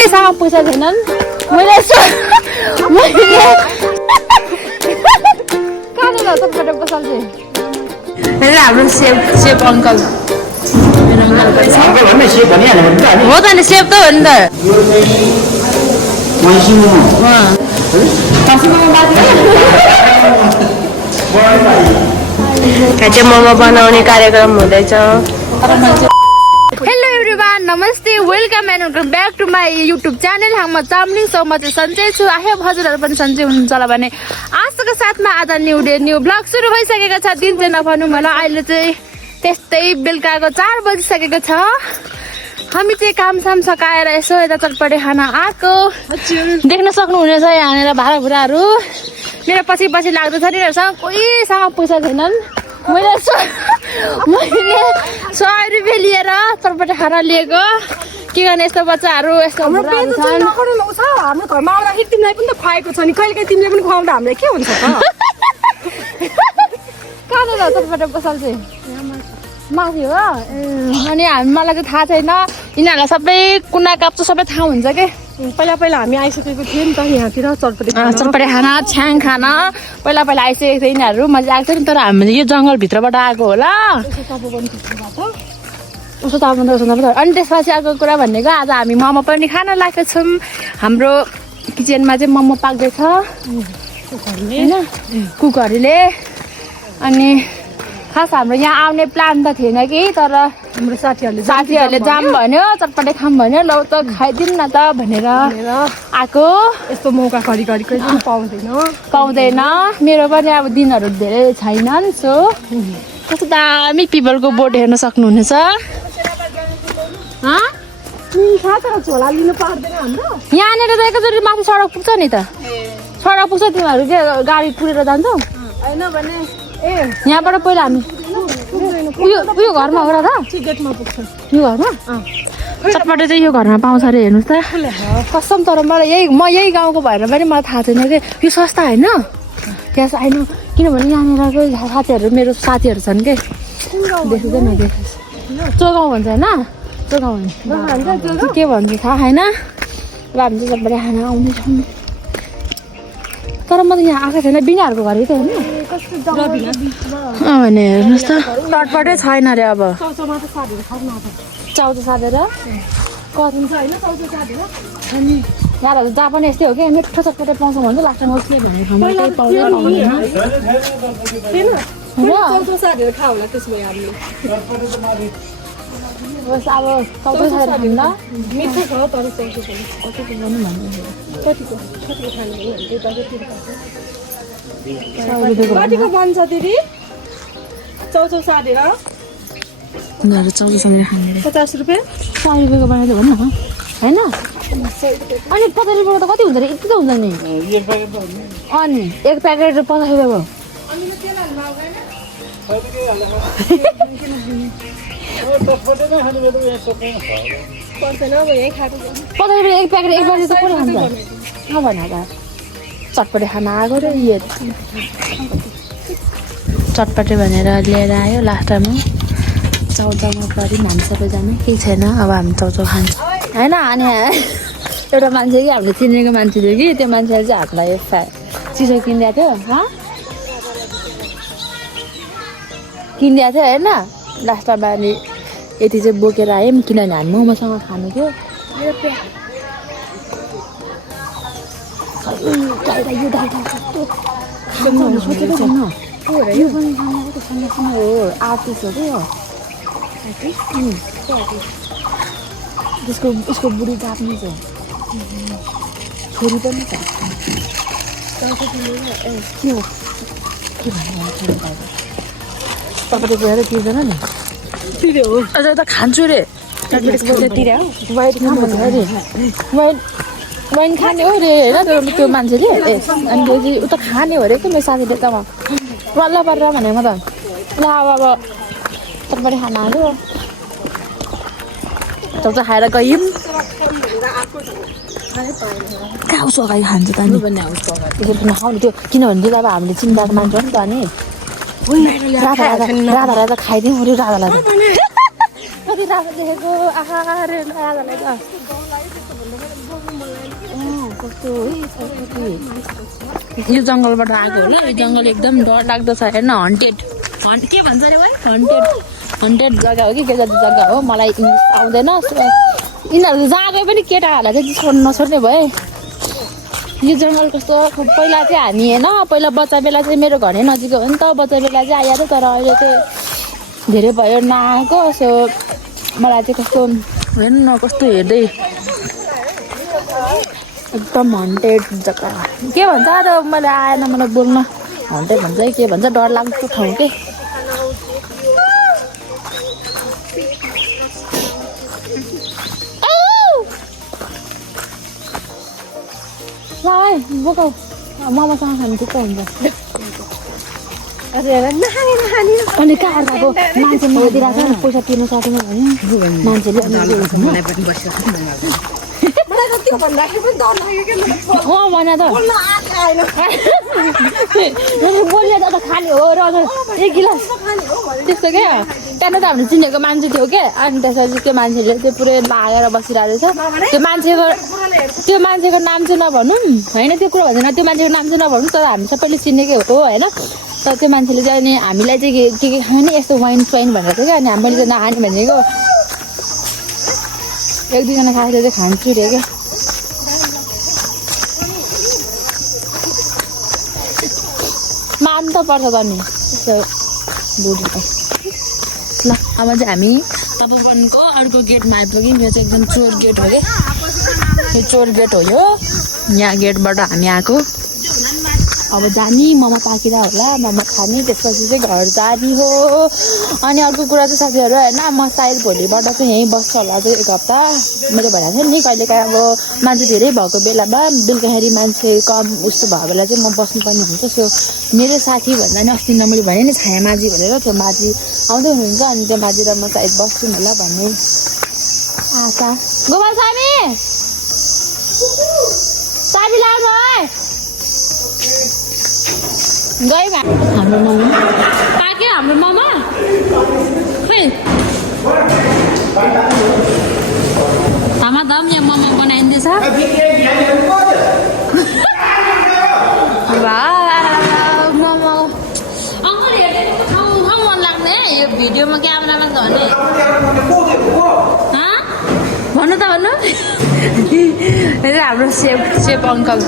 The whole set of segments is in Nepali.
पैसा छैनन् मैले कहाँनिर तपाईँबाट बसाल्छु हाम्रो सेप अङ्कल हो त नि सेप त हो नि त मोमो बनाउने कार्यक्रम हुँदैछ। हेलो एभ्रिवान नमस्ते welcome and welcome back to my YouTube channel म चामलिङ सो म चाहिँ सन्चै छु। आयो हजुरहरू पनि सन्चै हुनुहुन्छ होला भने आजको साथमा आज न्यू डे न्यू ब्लग सुरु भइसकेको छ। दिन चाहिँ नभनौँ होला, अहिले चाहिँ त्यस्तै बेलुकाको 4 बजिसकेको छ। हामी चाहिँ कामसाम सकाएर यसो यता चटपटे खाना आएको देख्न सक्नुहुनेछ। यहाँनिर भाँडाभुँडाहरू मेरो पछि पछि लाग्दैछ नि। कोहीसँग पैसा छैनन्। मैले 100 रुपियाँ लिएर चटपटे खाना लिएको। के गर्ने यस्तो बच्चाहरू यस्तो हाम्रो घरमा आउँदाखेरि तिमीलाई पनि त खुवाएको छ नि, कहिले काहीँ तिमीले पनि खुवाउँदा हामीलाई के हुन्छ त? कहाँनिर चटपटे पसल चाहिँ माथि हो। अनि मलाई चाहिँ थाहा छैन, यिनीहरूलाई सबै कुना काप्चो सबै थाहा हुन्छ कि। पहिला पहिला हामी आइसकेको थियौँ नि त यहाँतिर चटपटे खाना छ्याङ खाना पहिला पहिला आइसकेको थियो यिनीहरू। मजा आएको थियो नि, तर हामीले यो जङ्गलभित्रबाट आएको होला उसो त अब। अनि त्यसपछि अर्को कुरा भनेको आज हामी मोमो पनि खान लागेको छौँ। हाम्रो किचनमा चाहिँ मोमो पाक्दैछ होइन कुकहरूले। अनि खास हाम्रो यहाँ आउने प्लान त थिएन कि, तर हाम्रो साथीहरूले जाम भन्यो चटपटे खाम भन्यो, लौ त खाइदिउँ न त भनेर आएको। यस्तो मौका घरिघरि कहिले पाउँदैन। मेरो पनि अब दिनहरू धेरै छैनन्। सो कस्तो दामी पिपलको बोट हेर्न सक्नुहुनेछ। झोला लिनु पर्दैन हाम्रो यहाँनिर त एकैचोटि माथि सडक पुग्छ नि त। सडक पुग्छ, तिमीहरू के गाडी कुरेर जान्छौ होइन भने यहाँबाट पहिला हामी उयो घरमा हो र गेटमा पुग्छ यो घरमा चटपटे चाहिँ यो घरमा पाउँछ अरे। हेर्नुहोस् त कसम, तर मलाई म यही गाउँको भएर पनि मलाई थाहा छैन कि यो सस्ता होइन त्यहाँ होइन। किनभने यहाँनिरको साथीहरू मेरो साथीहरू छन् कि देखेको चाहिँ नदेखेको चोगाउँ भन्छ होइन। चोगाउँ भन्छ के भन्छ थाहा छैन। र हामी चाहिँ चटपटे खाना आउँदैछौँ, तर म त यहाँ आएको छैन। बिनाहरूको घर त होइन भने हेर्नुहोस् त चटपटै छैन अरे। अब चाउचाउ साधेर अनि यहाँहरू जहाँ पनि यस्तै हो कि मिठो चटपटे पाउँछ भन्छ। लास्टमा के भने अब चाउचाउ साधेर खाउँला मिठो छ तर कतिको बन्छ दिदी? चाउचाउ साधेर उनीहरू चाउचाउ साधेर खाने 50 रुपियाँ 100 रुपियाँको बनाएर भन्नु न होइन। अनि 50 रुपियाँको त कति हुन्छ अरे? यति त हुन्छ नि। अनि एक प्याकेट 50 रुपियाँको पर्दैन। अब यहीँ खाएको 50 रुपियाँ एक प्याकेट एक बजी त कसले खान्छ? नभन त चटपटे खाना आएको र यो चटपटे भनेर लिएर आयो। लास्टमा चाउचाउमा पऱ्यौँ हामी सबैजना। केही छैन, अब हामी चाउचाउ खान्छ होइन। अनि एउटा मान्छे कि हामीले चिनेको मान्छे थियो कि, त्यो मान्छेले चाहिँ हातलाई चिसो किनिदिएको थियो होइन। लास्टमा अनि यति चाहिँ बोकेर आयौँ किनभने हामी मोमोसँग खानु थियो। आर्टिस्ट हो कि उसको बुढी जापानिज हो, छोरी पनि छ। के भन्नु तपाईँले गएर तिर्दैन नि अझ त खान्छु रे। वाइन खाने हो रे होइन त्यो मान्छेले। अनि उता खाने हो अरे कि मेरो साथीले त वल्ल परेर भने म त ल अब चटपटे खाना हाल्यो चाउचाउ खाएर गयौँ। कहाँ उसो अगाडि खान्छ त नि नखाउने त्यो, किनभने त्यो अब हामीले चिन्ताको मान्छे हो नि त। अनि राधा खाइदिउँ अरे राधालाई कति राधा देखेको आँखा राधालाई त यो जङ्गलबाट आएको होला यो जङ्गल एकदम डर लाग्दो छ हेर्न हन्टेड के भन्छ अरे भाइ हन्टेड जग्गा हो कि के जति जग्गा हो मलाई इङ्ग्लिस आउँदैन यिनीहरू जहाँ गए पनि केटाहरूलाई चाहिँ छोड्नु नछोड्ने भए यो जङ्गल कस्तो पहिला चाहिँ हामी होइन पहिला बच्चा बेला चाहिँ मेरो घरै नजिकै हो नि त बच्चा बेला चाहिँ आइहाल्यो तर अहिले चाहिँ धेरै भयो नआएको सो मलाई चाहिँ कस्तो हेर्नु न कस्तो हेर्दै एकदम हन्टेड जग्गा के भन्छ र मैले आएन मलाई बोल्न हन्टेड भन्छ के भन्छ डर लाग्दो ठाउँ के ल है बोकाउ मोमोसँग खानु ठिक्क हुन्छ अनि कहाँ अब मान्छे मगाइदिरहेको छ पैसा तिर्नु सकेन भने मान्छेले भन त बोल्ने त खाने हो र एक गिलास त्यस्तो क्या त्यहाँनिर त हामीले चिनेको मान्छे थियो क्या अनि त्यसपछि त्यो मान्छेले चाहिँ पुरै लागेर बसिरहेको रहेछ त्यो मान्छेको नाम चाहिँ नभनौँ होइन त्यो कुरो भन्दैन त्यो मान्छेको नाम चाहिँ नभनौँ तर हामी सबैले चिनेकै हो होइन तर त्यो मान्छेले चाहिँ अनि हामीलाई चाहिँ के खाने यस्तो वाइन स्वाइन भनेको थियो क्या अनि हामीले चाहिँ नखाने भनेको एक दुईजना खाएर चाहिँ खान्छु रे क्या मान त पर्छ त नि त्यस्तो बुढी त ल अब चाहिँ हामी तपोवनको अर्को गेटमा आइपुग्यौँ यो चाहिँ एकदम चोर गेट हो क्या यो चोर गेट हो यो यहाँ गेटबाट हामी आएको अब जाने मोमो पाकिँदा होला मोमो खाने त्यसपछि चाहिँ घर जाने हो अनि अर्को कुरा चाहिँ साथीहरू होइन म सायद भोलिबाट चाहिँ यहीँ बस्छु होला चाहिँ एक हप्ता मैले भनेको थिएँ नि कहिलेकाहीँ अब मान्छे धेरै भएको बेलामा बेलुकाखेरि मान्छे कम उस्तो भएको बेला चाहिँ म बस्नुपर्ने हुन्छ सो मेरो साथी भन्दा नि अस्ति मैले भने नि छाया माझी भनेर त्यो माझी आउँदै हुनुहुन्छ अनि त्यो माझी र म सायद बस्छु होला भन्ने आशा गोपाल सामी सामी लानु है गयौँ हाम्रो मोमो पाक्यो हाम्रो मोमो खै आमा दम यहाँ मोमो बनाइदिँदैछ मोमो अङ्कल हेर्दै ठाउँ मन लाग्ने यो भिडियोमा क्यामेरामा झन् भन्नु त भन्नु हाम्रो सेफ अङ्कल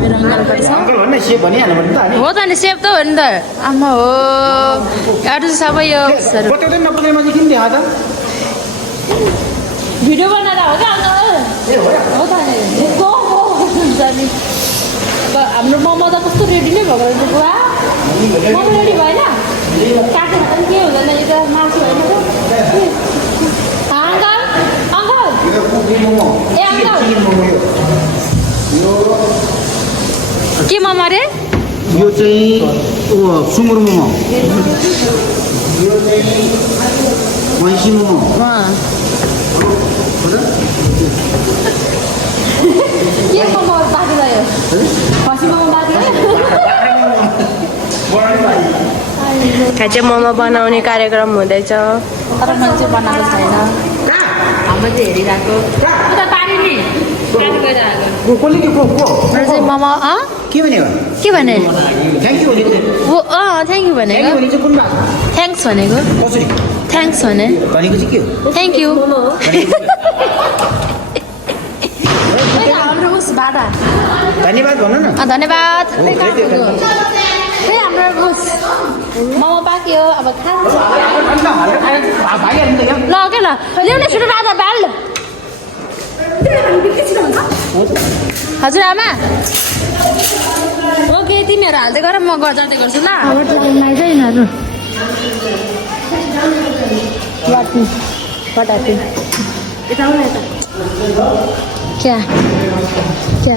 मेरो अङ्कल पनि छ हो त नि सेफ त हो नि त आमा हो अरू सबै यो भिडियो बनाएर हो क्या अङ्कल हो त नि हाम्रो मोमो त कस्तो रेडी नै भएको रहेछ बुवा मोमो रेडी भएन काटेर पनि के हुँदैन यो त मासु होइन अङ्कल अङ्कल ए अङ्कल के मोमो रे यो चाहिँ सुँगुर मोमो यो चाहिँ भैँसी मोमो के मोमो बाँकी रह्यो खसी मोमो बाँकी रह्यो यहाँ चाहिँ मोमो बनाउने कार्यक्रम हुँदैछ तर मान्छे बनाएको छैन हाम्रो चाहिँ हेरिरहेको उता पारी नि चाहिँ मोमो के भने के भने थ्याङ्क यू थ्याङ्क यू भनेको थ्याङ्क्स भनेको थ्याङ्क्स भने भनेको चाहिँ के हो थ्याङ्क यू हाम्रो उस बाधा धन्यवाद भन न धन्यवाद हाम्रो उस मोमो पाक्यो अब खान्छ ल के ल ल्याउने सुरु बाधा बाल हजुर आमा ओके तिमीहरू हाल्दै गर म गर्दै गर्छु ल यिनीहरू पटाती क्या क्या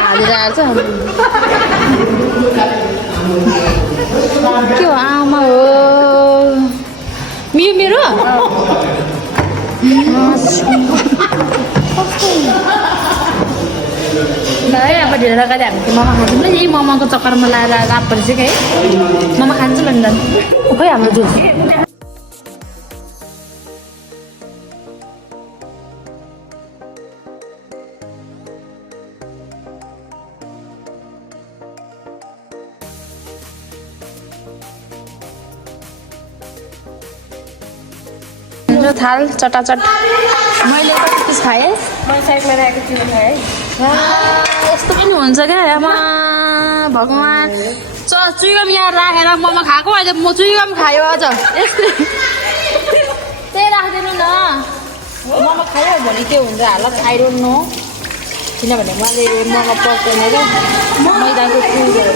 हालेर हाल्छ के हो आमा हो मेरो ल है अब ढिलो लगाएर हामी त्यो मोमो खान्छौँ ल यही मोमोको चक्करमा लाएर रात परिसक्यो है मोमो खान्छु भने खोइ हाम्रो जुस थाल चटाचट मैले कति पिस खाएँ मैले साइडमा राखेको तिमी खाएँ है यस्तो पनि हुन्छ क्या आमा भगवान् चुइगम यहाँ राखेर मोमो खाएको अहिले म चुइगम खायो अझ यस्तै त्यही राखिदिनु न मोमो खायो भने के हुन्छ हालत आई डोन्ट नो किनभने मैले मोमो पकाउने क्या मैदाको फुलहरू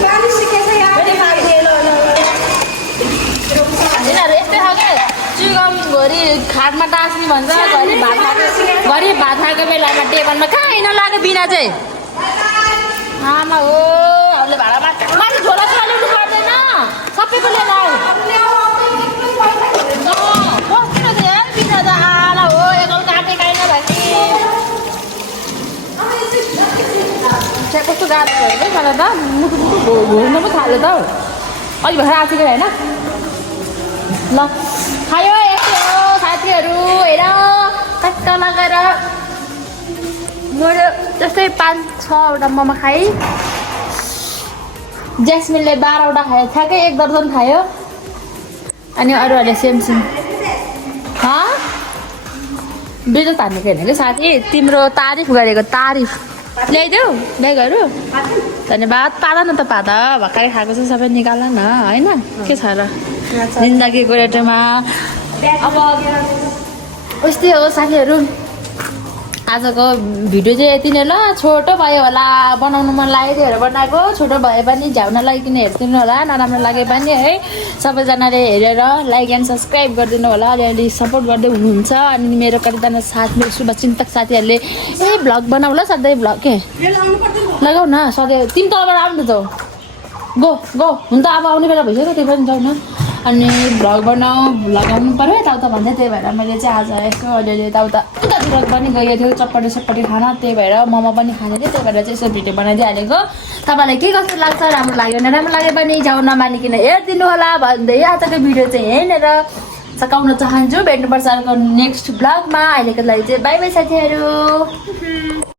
यिनीहरू यस्तै खालको चुइगम घरि खाटमा टाँस्ने भन्छ घरि भात खाएको बेलामा टेबलमा कहीँ नलागे बिना चाहिँ आमा हो हामीले भाडामा माथि झोला चलाउनु पर्दैन सबैको लिएर आऊ बस्नु थियो यार बिना त आला हो एकल काटे काइन भने त्यहाँ कस्तो गाह्रो भयो कि मलाई त मुटु घोर्नु पो थाल्यो त हौ अलि भएर आएको थियो होइन ल खायो यस्तो हो साथीहरू हेर टक्क लगाएर मैले त्यस्तै 5-6वटा मोमो खाएँ ज्यास्मिनले 12वटा खायो ठ्याक्कै 1 दर्जन खायो अनि अरूहरूले सेम बेजत हान्नुको होइन कि साथी तिम्रो तारिफ गरेको तारिफ ल्याइदेऊ ब्यागहरू धन्यवाद पाला न त पादा भर्खरै खाएको छ सबै निकाल न होइन के छ र जिन्दगीको रेटोमा अब उस्तै हो साथीहरू आजको भिडियो चाहिँ यति नै ल छोटो भयो होला बनाउनु मन लागेको हेरेर बनाएको छोटो भए पनि झ्याउ नलागिकन हेरिदिनु होला नराम्रो लागे पनि है सबैजनाले हेरेर लाइक एन्ड सब्सक्राइब गरिदिनु होला अलिअलि सपोर्ट गर्दै हुनुहुन्छ अनि मेरो कतिजना मेरो शुभचिन्तक साथीहरूले भ्लग बनाऊ ल सधैँ भ्लग के लगाऊ न सधैँ 3 तलबाट आउनु त गो हुन त अब आउने बेला भइसक्यो त्यही पनि जाउँ न अनि भ्लग लगाउनु पऱ्यो यताउता भन्दै त्यही भएर मैले चाहिँ आज यसो अलिअलि यताउता उतातिर पनि गएको थियो चटपटी खाना त्यही भएर मोमो पनि खाने थिएँ त्यही भएर चाहिँ यसो भिडियो बनाइदिइ हालेको तपाईँलाई के कस्तो लाग्छ राम्रो लाग्यो भने राम्रो लाग्यो भने जाउँ नमानिकन हेरिदिनु होला भन्दै आजको भिडियो चाहिँ यहीँनिर सकाउन चाहन्छु भेट्नुपर्छ अर्को नेक्स्ट भ्लगमा अहिलेको लागि चाहिँ बाई बाई साथीहरू